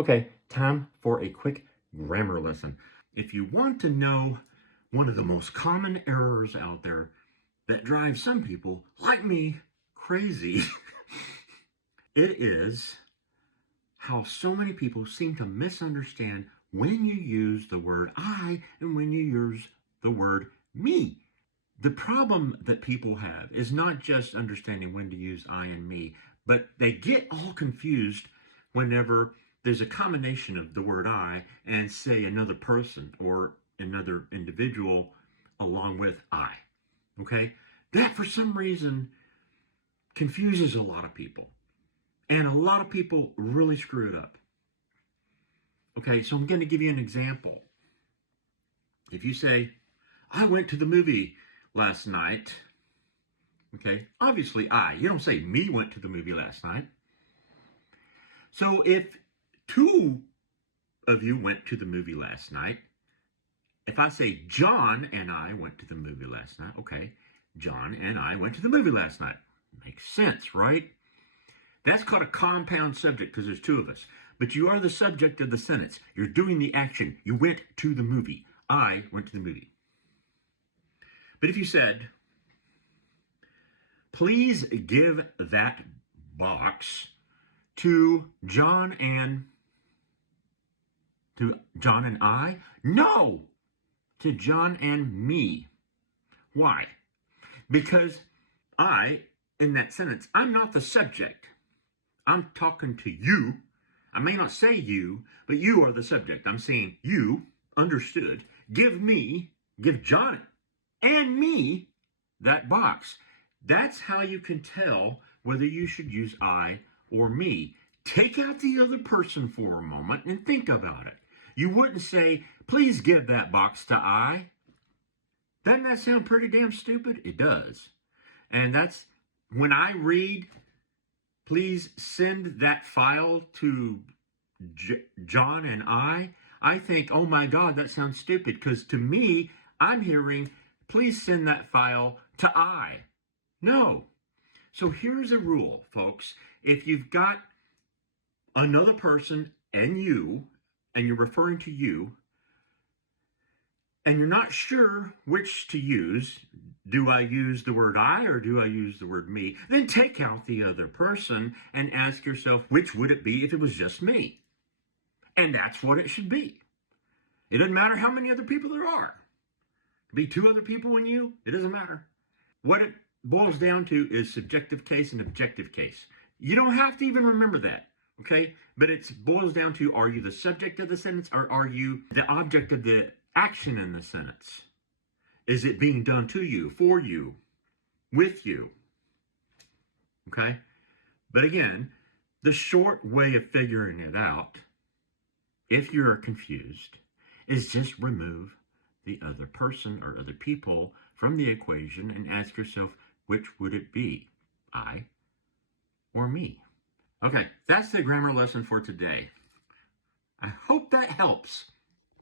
Okay, time for a quick grammar lesson. If you want to know one of the most common errors out there that drives some people, like me, crazy, it is how so many people seem to misunderstand when you use the word I and when you use the word me. The problem that people have is not just understanding when to use I and me, but they get all confused whenever there's a combination of the word I and, say, another person or another individual along with I. Okay? That, for some reason, confuses a lot of people. And a lot of people really screw it up. Okay, so I'm going to give you an example. If you say, I went to the movie last night, okay, obviously you don't say me went to the movie last night. So if two of you went to the movie last night, if I say John and I went to the movie last night, okay, John and I went to the movie last night. Makes sense, right? That's called a compound subject because there's two of us. But you are the subject of the sentence. You're doing the action. You went to the movie. I went to the movie. But if you said, please give that box to John and I? No, to John and me. Why? Because I, in that sentence, I'm not the subject. I'm talking to you. I may not say you, but you are the subject. I'm saying you, understood, give John and me that box. That's how you can tell whether you should use I or me. Take out the other person for a moment and think about it. You wouldn't say, please give that box to I. Doesn't that sound pretty damn stupid? It does. And that's when I read, please send that file to John and I think, oh my God, that sounds stupid. Because to me, I'm hearing, please send that file to I. No. So here's a rule, folks. If you've got another person and you're referring to you, and you're not sure which to use, do I use the word I or do I use the word me? Then take out the other person and ask yourself, which would it be if it was just me? And that's what it should be. It doesn't matter how many other people there are. It could be two other people and you, it doesn't matter. What it boils down to is subjective case and objective case. You don't have to even remember that, okay? But it boils down to, are you the subject of the sentence or are you the object of the action in the sentence? Is it being done to you, for you, with you? Okay? But again, the short way of figuring it out, if you're confused, is just remove the other person or other people from the equation and ask yourself, which would it be, I or me? Okay, that's the grammar lesson for today. I hope that helps.